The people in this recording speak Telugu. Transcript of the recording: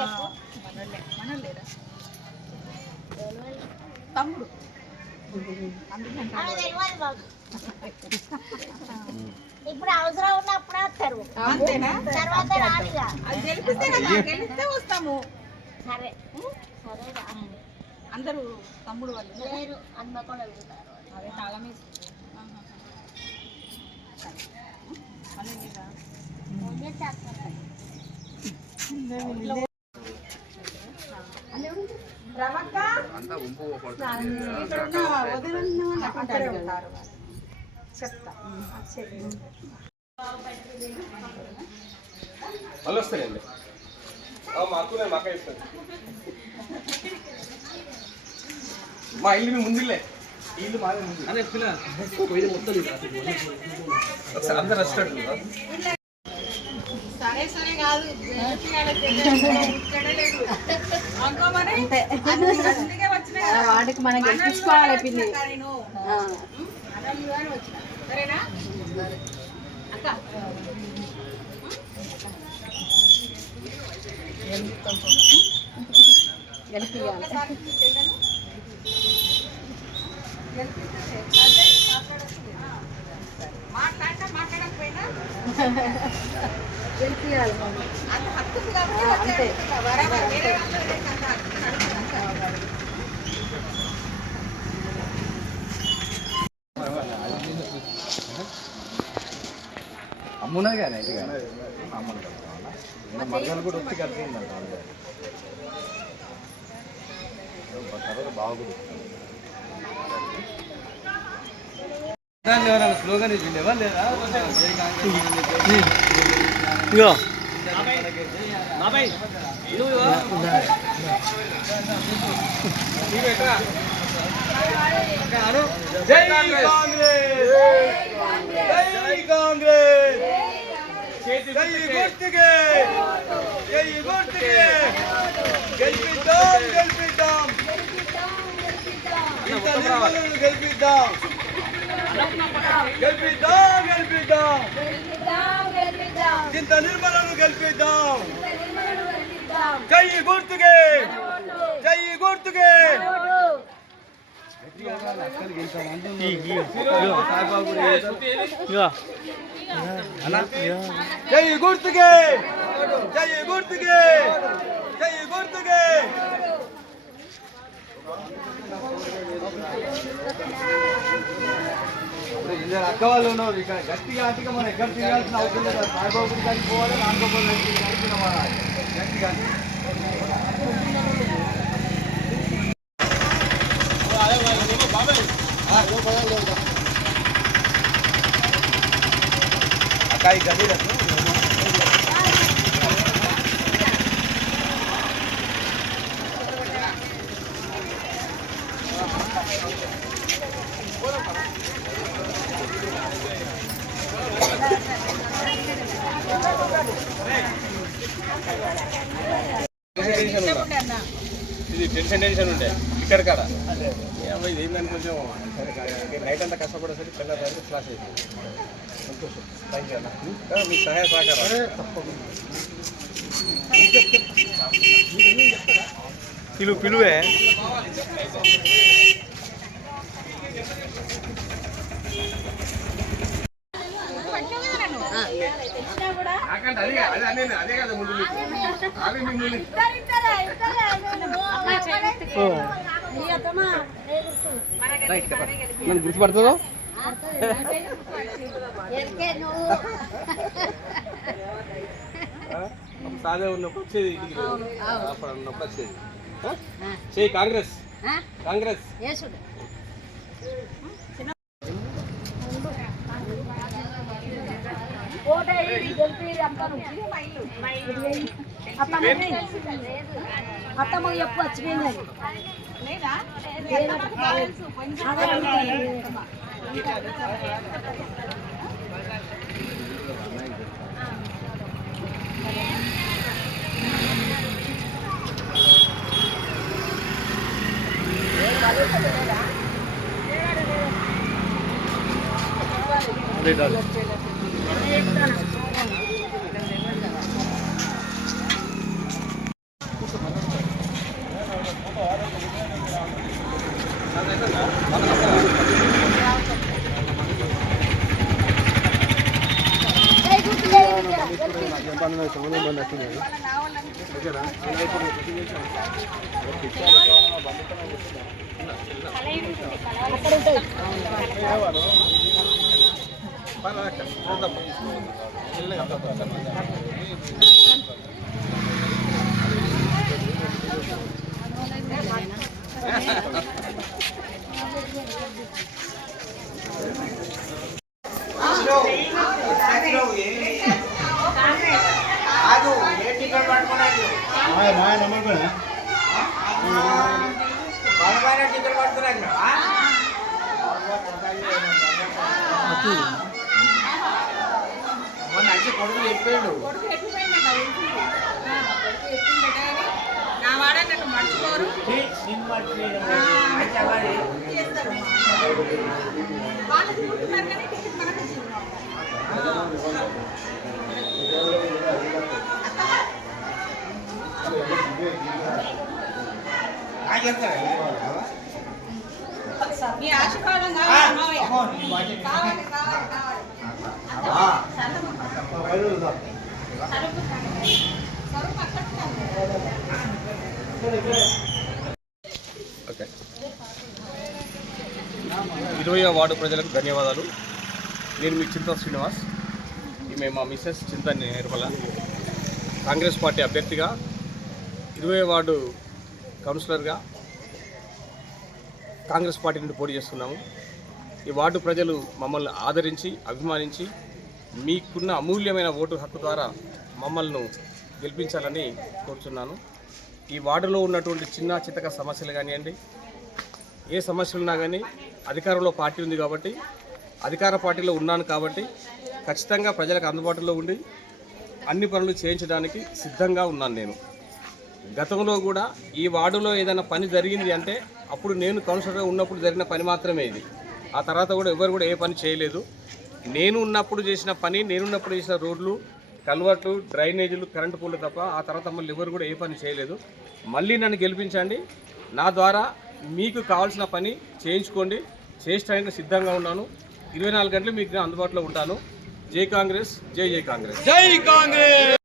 మనోళ్ళేరా తమ్ముడు ఇప్పుడు అవసరం ఉన్నప్పుడు వస్తారు, అంతేనా? తర్వాత రాదుగా. గెలిపిస్తే కదా, గెలిస్తే వస్తాము. సరే సరే అందరూ తమ్ముడు వాళ్ళు లేరు, హన్మకొండ వెళ్తారు. అదే తాళం వేసి చెప్తా వాళ్ళు వస్తారండి మాకు మాక ఇస్తాను మా ఇల్లు మీ ముందులే ఇల్లు మాదే ముందు అదే మొత్తం అందరు రెస్టారెంట్ సరే సరే కాదు వాటికి మనం గెలిపించుకోవాలి పిల్లి. సరేనా అక్క మాట్లాడకపోయినా గెలిపియాలి అంత హక్కు కాబట్టి బరాబర్ వేరే అమ్మున్నది కానీ అయితే మగలు కూడా వచ్చి కలిసిందంట బాగుంది స్లోగన్ ఇచ్చిండేవా లేదా జై కాంగ్రెస్ జై కాంగ్రెస్ జై గుర్తుకే జై గుర్తుకే గెలిపిద్దాం గెలిపిద్దాం ఇంత నిర్మలను గెలిపిద్దాం గెలిపిద్దాం గెలిపిద్దాం ఇంత నిర్మలను గెలిపిద్దాం జై గుర్తుకే జై గుర్తుకే జై గుర్తుకే జై గుర్తుకే జై గుర్తుకే ఇద్దరు అక్క వాళ్ళు ఉన్నారు ఇక్కడ గట్టిగా గట్టిగా మనం ఎక్కడ తిరగాల్సిన అవసరం లేదు సాయిబాబు గారికి పోవాలి రాంగోపాల్ గారికి గట్టిగా అక్క ఈ గది ఇది టెన్షన్ ఉండే ఇక్కడ కాడ ఇది ఏంటని కొంచెం నైట్ అంతా కష్టపడేసరికి పిల్లలు క్లాస్ అయిపోయింది సంతోషం థ్యాంక్ యూ అన్న మీ సహాయ సహకారం పిలువే అదే కదా ముందు గుర్తుపడుతుందో సాదే ఉన్నప్పుడు వచ్చేది ఉన్నప్పుడు వచ్చేది చేయి కాంగ్రెస్ కాంగ్రెస్ అత్తమ్మ చెప్పు వచ్చిపోయింది కొడుకు చెప్పాడు కొడుకు ఎట్టిపోయిందట వెళ్తుంది. కొడుకు ఎట్టిందట కానీ నా వాడ నన్ను మర్చిపోరు చేస్తారు. వాళ్ళు తిరుగుతున్నారు కానీ టికెట్ మనకు వచ్చింది. మీ ఆశీర్వాదం కావాలి మావయ్య. కావాలి కావాలి కావాలి. ఓకే 20వ వార్డు ప్రజలకు ధన్యవాదాలు. నేను మీ చింతా శ్రీనివాస్. ఈమె మా మిస్సెస్ చింతా నిర్మల. కాంగ్రెస్ పార్టీ అభ్యర్థిగా 20వ వార్డు కౌన్సిలర్గా కాంగ్రెస్ పార్టీ నుండి పోటీ చేస్తున్నాము. ఈ వార్డు ప్రజలు మమ్మల్ని ఆదరించి అభిమానించి మీకున్న అమూల్యమైన ఓటు హక్కు ద్వారా మమ్మల్ని గెలిపించాలని కోరుతున్నాను. ఈ వార్డులో ఉన్నటువంటి చిన్న చితక సమస్యలు కానివ్వండి, ఏ సమస్యలు ఉన్నా కానీ అధికారంలో పార్టీ ఉంది కాబట్టి, అధికార పార్టీలో ఉన్నాను కాబట్టి ఖచ్చితంగా ప్రజలకు అందుబాటులో ఉండి అన్ని పనులు చేయించడానికి సిద్ధంగా ఉన్నాను. నేను గతంలో కూడా ఈ వార్డులో ఏదైనా పని జరిగింది అంటే అప్పుడు నేను కౌన్సిలర్గా ఉన్నప్పుడు జరిగిన పని మాత్రమే ఇది. ఆ తర్వాత కూడా ఎవరు కూడా ఏ పని చేయలేదు. నేను ఉన్నప్పుడు చేసిన పని, నేనున్నప్పుడు చేసిన రోడ్లు, కల్వర్ట్లు, డ్రైనేజీలు, కరెంటు పోల్లు తప్ప ఆ తర్వాత మళ్ళీ ఎవరు కూడా ఏ పని చేయలేదు. మళ్ళీ నన్ను గెలిపించండి. నా ద్వారా మీకు కావాల్సిన పని చేయించుకోండి. చేయడానికి సిద్ధంగా ఉన్నాను. 24 గంటలు మీకు అందుబాటులో ఉంటాను. జై కాంగ్రెస్, జై జై కాంగ్రెస్, జై కాంగ్రెస్.